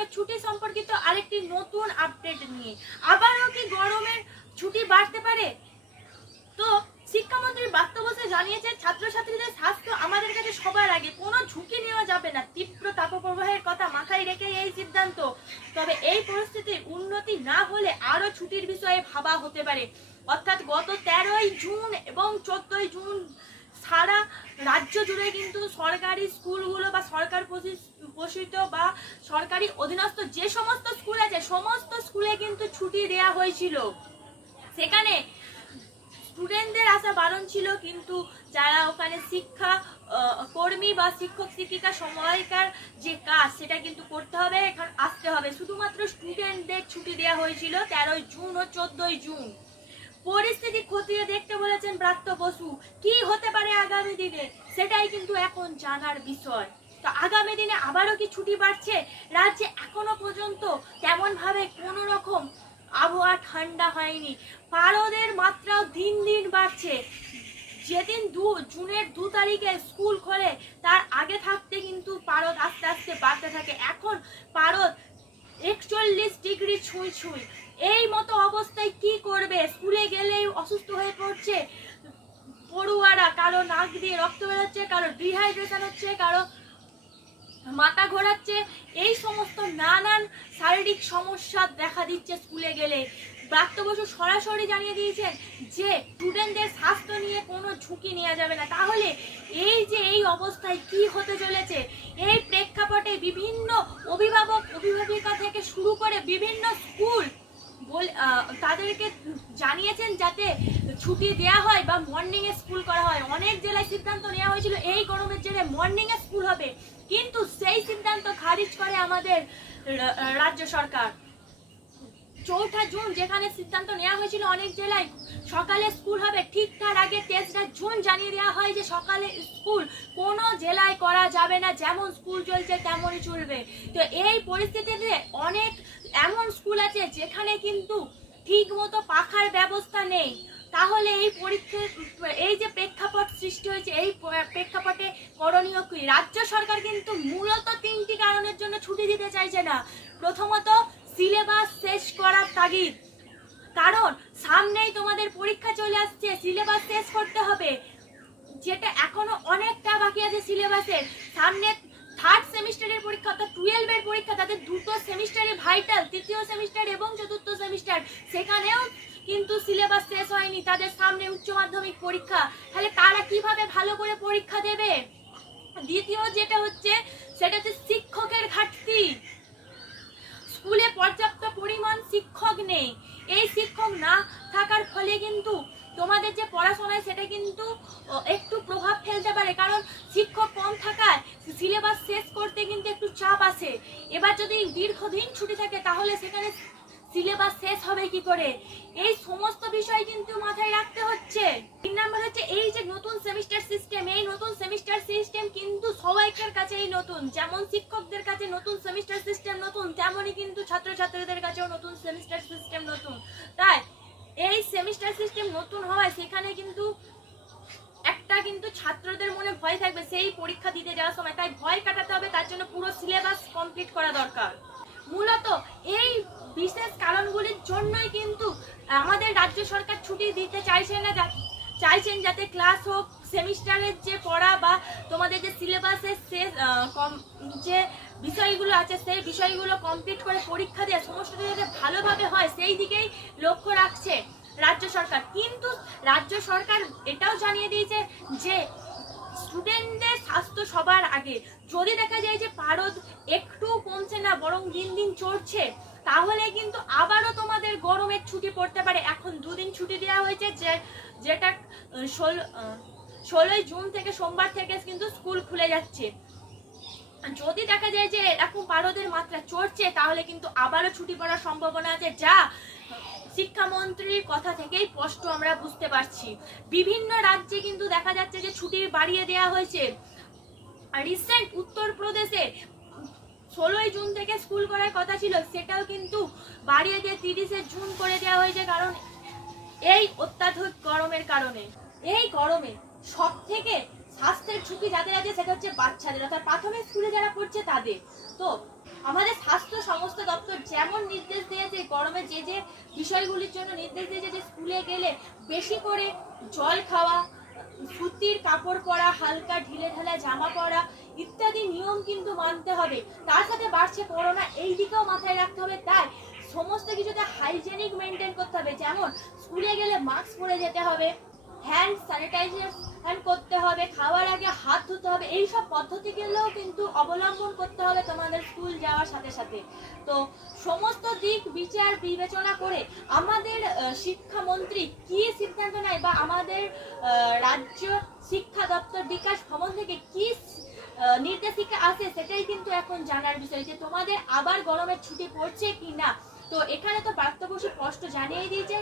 গরমের ছুটি সম্পর্কিত আরেকটি নতুন আপডেট নিয়ে। আবারও কি গরমের ছুটি বাড়তে পারে? তো শিক্ষামন্ত্রী বাস্তবসে জানিয়েছে ছাত্রছাত্রীদের স্বাস্থ্য আমাদের কাছে সবার আগে। কোনো ঝুঁকি নেওয়া যাবে না। তীব্র তাপপ্রবাহের কথা মাথায় রেখে এই সিদ্ধান্ত। তবে এই পরিস্থিতির উন্নতি না হলে আরও ছুটির বিষয়ে ভাবা হতে পারে। অর্থাৎ গত তেরোই জুন এবং চোদ্দই জুন সারা রাজ্য জুড়ে কিন্তু সরকারি স্কুলগুলো বা সরকার পোষি- পোষিত বা সরকারি অধীনস্থ যে সমস্ত স্কুল আছে, সমস্ত স্কুলে কিন্তু ছুটি দেয়া হয়েছিল। সেখানে স্টুডেন্টদের আসা বারণ ছিল, কিন্তু যারা ওখানে শিক্ষা কর্মী বা শিক্ষক শিক্ষিকা সময়কার যে কাজ, সেটা কিন্তু করতে হবে, এখানে আসতে হবে। শুধুমাত্র স্টুডেন্টদের ছুটি দেওয়া হয়েছিল তেরোই জুন ও চোদ্দই জুন। পরিস্থিতি খতিয়ে দেখতে বলেছেন ব্রাত্য বসু। কি হতে পারে আগামী দিনে? সেটাই কিন্তু এখন জানার বিষয়। তো আগামী দিনে আবারও কি ছুটি বাড়ছে? রাজ্যে এখনও পর্যন্ত তেমন ভাবে কোনো রকম আবহাওয়া ঠান্ডা হয়নি। পারদের মাত্রাও দিন দিন বাড়ছে। যেদিন দু, জুনের দু তারিখে স্কুল খোলে, তার আগে থাকতে কিন্তু পারদ আস্তে আস্তে বাড়তে থাকে। এখন পারদ একচল্লিশ ডিগ্রি ছুঁই ছুঁই। এই মতো অবস্থায় কি করবে? স্কুলে গেলেই অসুস্থ হয়ে পড়ছে পড়ুয়ারা, কারও নাক দিয়ে রক্ত বেরোচ্ছে, কারও ডিহাইড্রেশন হচ্ছে, কারও মাথা ঘোরাচ্ছে। এই সমস্ত নানান শারীরিক সমস্যা দেখা দিচ্ছে স্কুলে গেলে। ব্রাত্য বসু সরাসরি জানিয়ে দিয়েছেন যে স্টুডেন্টদের স্বাস্থ্য নিয়ে কোনো ঝুঁকি নেওয়া যাবে না। তাহলে এই যে এই অবস্থায় কি হতে চলেছে, এই প্রেক্ষাপটে বিভিন্ন অভিভাবক, অভিভাবিকা থেকে শুরু করে বিভিন্ন স্কুল তাদেরকে জানিয়েছেন যাতে ছুটি দেওয়া হয় বা মর্নিং এ স্কুল করা হয়। অনেক জেলায় সিদ্ধান্ত নেওয়া হয়েছিল, এই গরমের জেরে মর্নিং এ স্কুল হবে। কিন্তু সেই সিদ্ধান্ত খারিজ করে আমাদের রাজ্য সরকার। চৌঠা জুন যেখানে সিদ্ধান্ত নেওয়া হয়েছিল, অনেক জেলায় সকালে স্কুল হবে। ঠিক তার আগে তেসরা জুন জানিয়ে দেওয়া হয় যে সকালে স্কুল কোনো জেলায় করা যাবে না। যেমন স্কুল চলছে, তেমনই চলবে। তো এই পরিস্থিতিতে অনেক এমন স্কুল আছে যেখানে কিন্তু ঠিক মতো পাখার ব্যবস্থা নেই। তাহলে এই পরীক্ষা এই যে প্রেক্ষাপট সৃষ্টি হয়েছে, এই প্রেক্ষাপটে করণীয় কি? রাজ্য সরকার কিন্তু মূলত তিনটি কারণের জন্য ছুটি দিতে চাইছে না। প্রথমত, সিলেবাস শেষ করার তাগিদ। কারণ, সামনেই তোমাদের পরীক্ষা চলে আসছে, সিলেবাস শেষ করতে হবে। যেটা এখনও অনেকটা বাকি আছে সিলেবাসের। সামনে থার্ড সেমিস্টারের পরীক্ষা অর্থাৎ টুয়েলভের পরীক্ষা, তাদের দুটো সেমিস্টারে ভাইটাল তৃতীয় সেমিস্টার এবং চতুর্থ সেমিস্টার সেখানেও কিন্তু সিলেবাস শেষ হয়নি, তাদের সামনে উচ্চ মাধ্যমিক পরীক্ষা। তাহলে তারা কীভাবে ভালো করে পরীক্ষা দেবে? দ্বিতীয় যেটা হচ্ছে, সেটা হচ্ছে শিক্ষকের ঘাটতি। স্কুলে পর্যাপ্ত পরিমাণ শিক্ষক নেই। এই শিক্ষক না থাকার ফলে কিন্তু তোমাদের যে পড়াশোনায় সেটা কিন্তু একটু প্রভাব ফেলতে পারে। কারণ শিক্ষক কম থাকায় সিলেবাস শেষ করতে কিন্তু একটু চাপ আসে এবার যদি দীর্ঘদিন ছুটি থাকে, তাহলে সেখানে সিলেবাস শেষ হবে কি করে? এই সমস্ত বিষয় কিন্তু মাথায় রাখতে হচ্ছে। তিন নাম্বার হচ্ছে, এই যে নতুন সেমিস্টার সিস্টেম এই নতুন সেমিস্টার সিস্টেম কিন্তু সবাইকার কাছেই নতুন। যেমন শিক্ষকদের কাছে নতুন সেমিস্টার সিস্টেম নতুন, তেমনই কিন্তু ছাত্রছাত্রীদের কাছেও নতুন সেমিস্টার সিস্টেম নতুন। তাই এই সেমিস্টার সিস্টেম নতুন হওয়ায় সেখানে কিন্তু একটা কিন্তু ছাত্রদের মনে ভয় থাকবে, সেই পরীক্ষা দিতে যাওয়ার সময়। তাই ভয় কাটাতে হবে, তার জন্য পুরো সিলেবাস কমপ্লিট করা দরকার। মূলত এই বিশেষ কারণগুলির জন্যই কিন্তু আমাদের রাজ্য সরকার ছুটি দিতে চাইছে না চাইছেন যাতে ক্লাস হোক, সেমিস্টারের যে পড়া বা তোমাদের যে সিলেবাসের সে কম- যে বিষয়গুলো আছে সেই বিষয়গুলো কমপ্লিট করে পরীক্ষা দেওয়া, সমস্তটা যাতে ভালোভাবে হয়, সেই দিকেই লক্ষ্য রাখছে রাজ্য সরকার। কিন্তু রাজ্য সরকার এটাও জানিয়ে দিয়েছে যে স্টুডেন্টদের স্বাস্থ্য সবার আগে। যদি দেখা যায় যে ভারত একটু কমছে না, বরং দিন দিন চড়ছে, তাহলে কিন্তু আবারও গরমের ছুটি পড়তে পারে। এখন দুদিন ছুটি দেওয়া হয়েছে যে, যেটা ষোলো ষোলোই জুন থেকে সোমবার থেকে কিন্তু স্কুল খুলে যাচ্ছে। যদি দেখা যায় যে এরকম পারদের মাত্রা চড়ছে, তাহলে কিন্তু আবারও ছুটি পড়ার সম্ভাবনা আছে, যা শিক্ষামন্ত্রীর কথা থেকেই স্পষ্ট আমরা বুঝতে পারছি। বিভিন্ন রাজ্যে কিন্তু দেখা যাচ্ছে যে ছুটি বাড়িয়ে দেওয়া হয়েছে। রিসেন্ট উত্তরপ্রদেশে ষোলোই জুন থেকে স্কুল করার কথা ছিল, সেটাও কিন্তু বাড়িয়ে দিয়ে তিরিশে জুন করে দেওয়া হয়েছে কারণ এই অত্যাধিক গরমের কারণে। এই গরমে সব থেকে স্বাস্থ্যের ঝুঁকি যাদের আছে সেটা হচ্ছে বাচ্চাদের, অর্থাৎ প্রাথমিক স্কুলে যারা পড়ছে তাদের। তো আমাদের স্বাস্থ্য সমস্ত দপ্তর যেমন নির্দেশ দিয়েছে, গরমে যে যে বিষয়গুলির জন্য নির্দেশ দিয়েছে যে স্কুলে গেলে বেশি করে জল খাওয়া, সুতির কাপড় পরা, হালকা ঢিলে ঢালা জামা পরা ইত্যাদি নিয়ম কিন্তু মানতে হবে। তার সাথে বাড়ছে করোনা এই দিকেও মাথায় রাখতে হবে। তাই সমস্ত কিছুতে হাইজেনিক মেনটেন করতে হবে। যেমন স্কুলে গেলে মাস্ক পরে যেতে হবে। হ্যান্ড স্যানিটাইজার করতে হবে, খাওয়ার আগে হাত ধুতে হবে এই সব পদ্ধতিগুলোও কিন্তু অবলম্বন করতে হবে তোমাদের স্কুল যাওয়ার সাথে সাথে। তো সমস্ত দিক বিচার বিবেচনা করে আমাদের শিক্ষামন্ত্রী কি সিদ্ধান্ত নেয় বা আমাদের রাজ্য শিক্ষা দপ্তর বিকাশ ভবন থেকে কি নির্দেশিকা আসে সেটাই কিন্তু এখন জানার বিষয় যে তোমাদের আবার গরমের ছুটি পড়ছে কি না তো এখানে তো প্রাপ্ত বসু স্পষ্ট জানিয়ে দিয়েছে,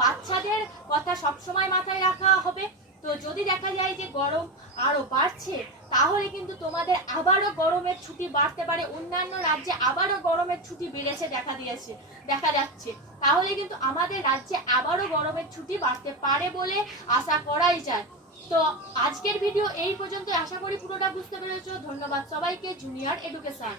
বাচ্চাদের কথা সবসময় মাথায় রাখা হবে। তো যদি দেখা যায় যে গরম আরও বাড়ছে, তাহলে কিন্তু তোমাদের আবারও গরমের ছুটি বাড়তে পারে। অন্যান্য রাজ্যে আবারও গরমের ছুটি বেড়েছে দেখা দিয়েছে, দেখা যাচ্ছে। তাহলে কিন্তু আমাদের রাজ্যে আবারও গরমের ছুটি বাড়তে পারে বলে আশা করাই যায়। তো আজকের ভিডিও এই পর্যন্ত আশা করি পুরোটা বুঝতে পেরেছ। ধন্যবাদ সবাইকে। Junior education.